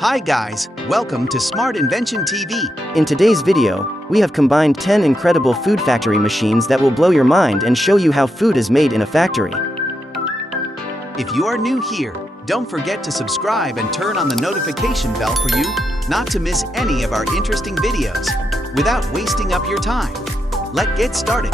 Hi guys, welcome to Smart Invention TV. In today's video, we have combined 10 incredible food factory machines that will blow your mind and show you how food is made in a factory. If you are new here, don't forget to subscribe and turn on the notification bell for you not to miss any of our interesting videos. Without wasting up your time, let's get started.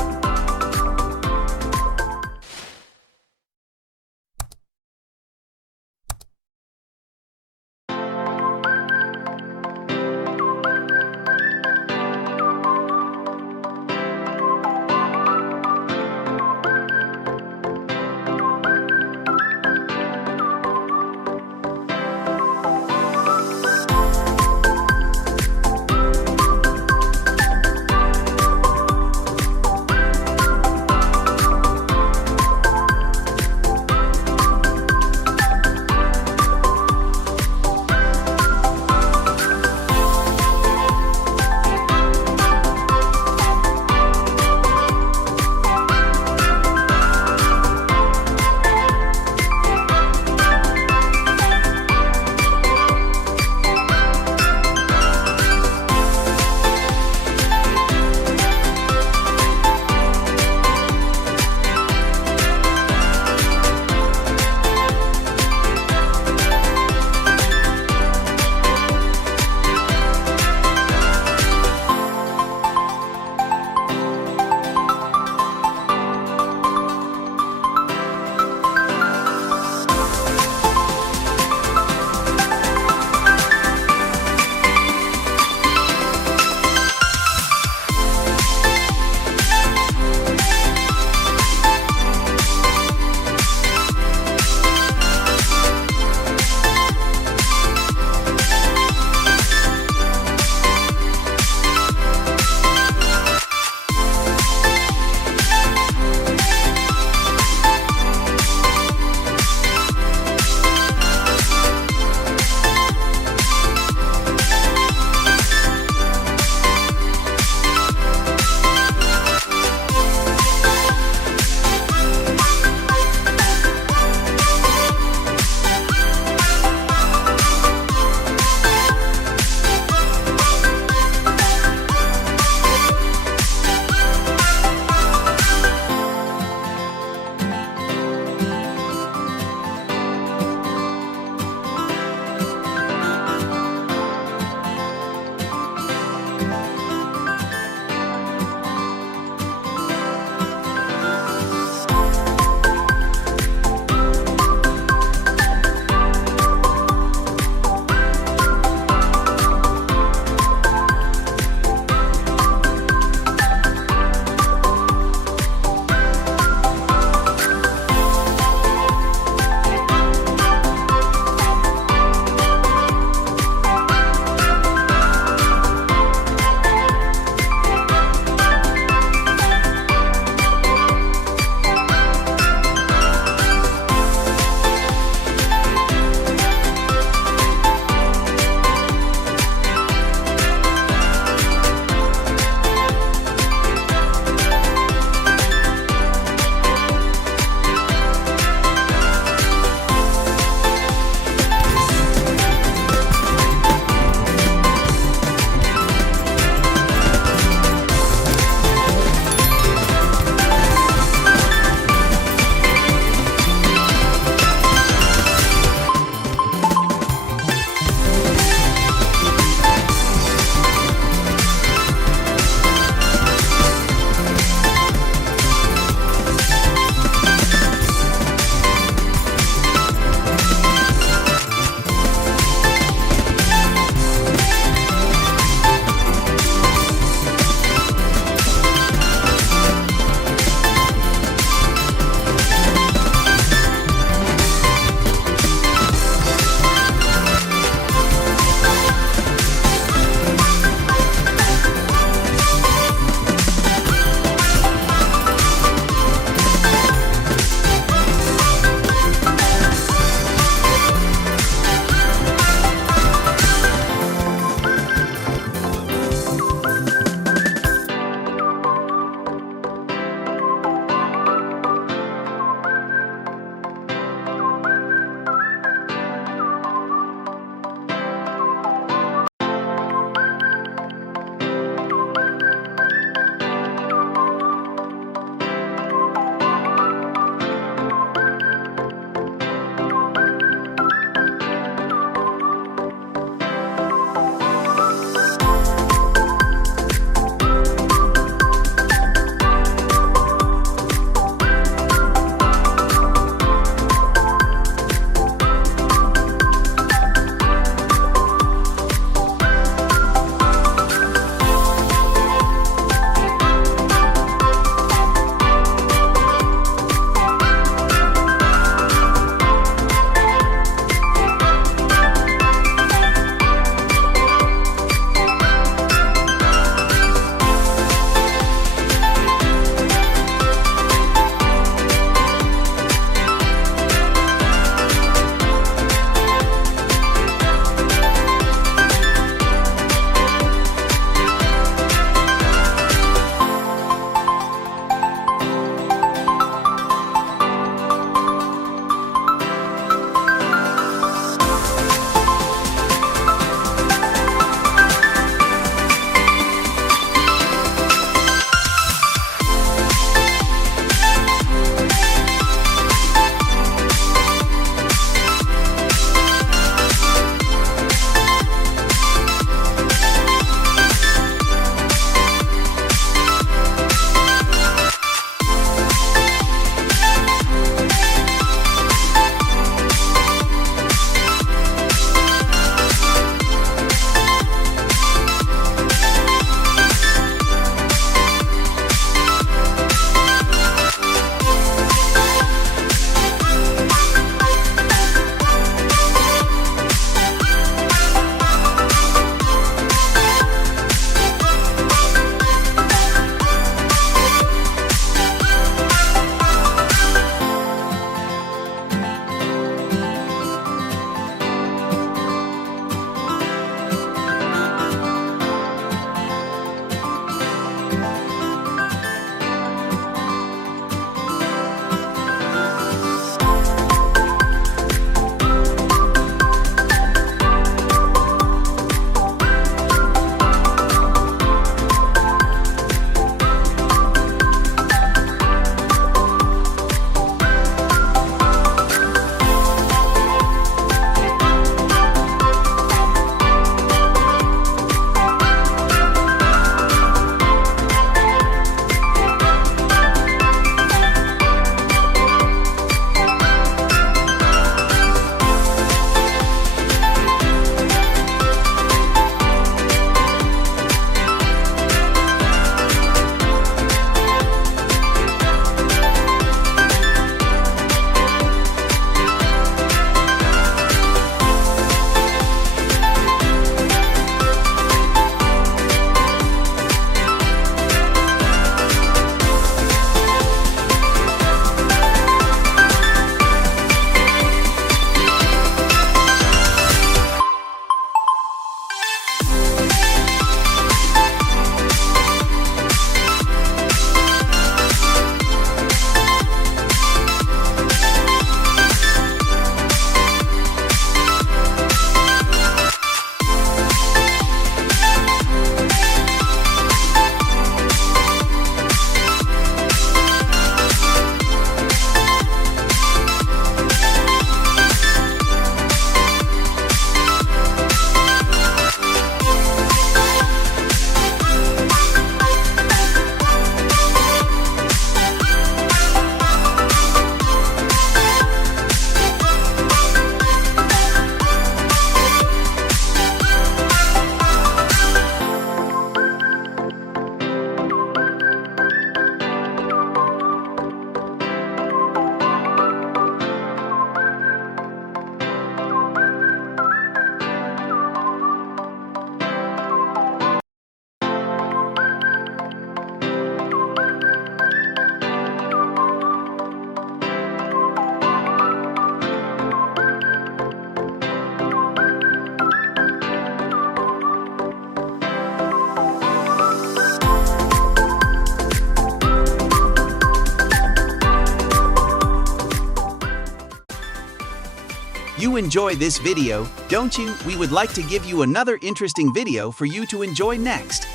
You enjoy this video, don't you? We would like to give you another interesting video for you to enjoy next.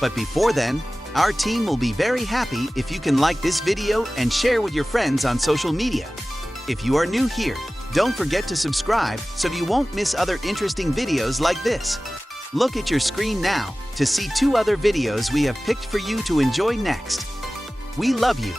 But before then, our team will be very happy if you can like this video and share with your friends on social media. If you are new here, don't forget to subscribe so you won't miss other interesting videos like this. Look at your screen now to see 2 other videos we have picked for you to enjoy next. We love you.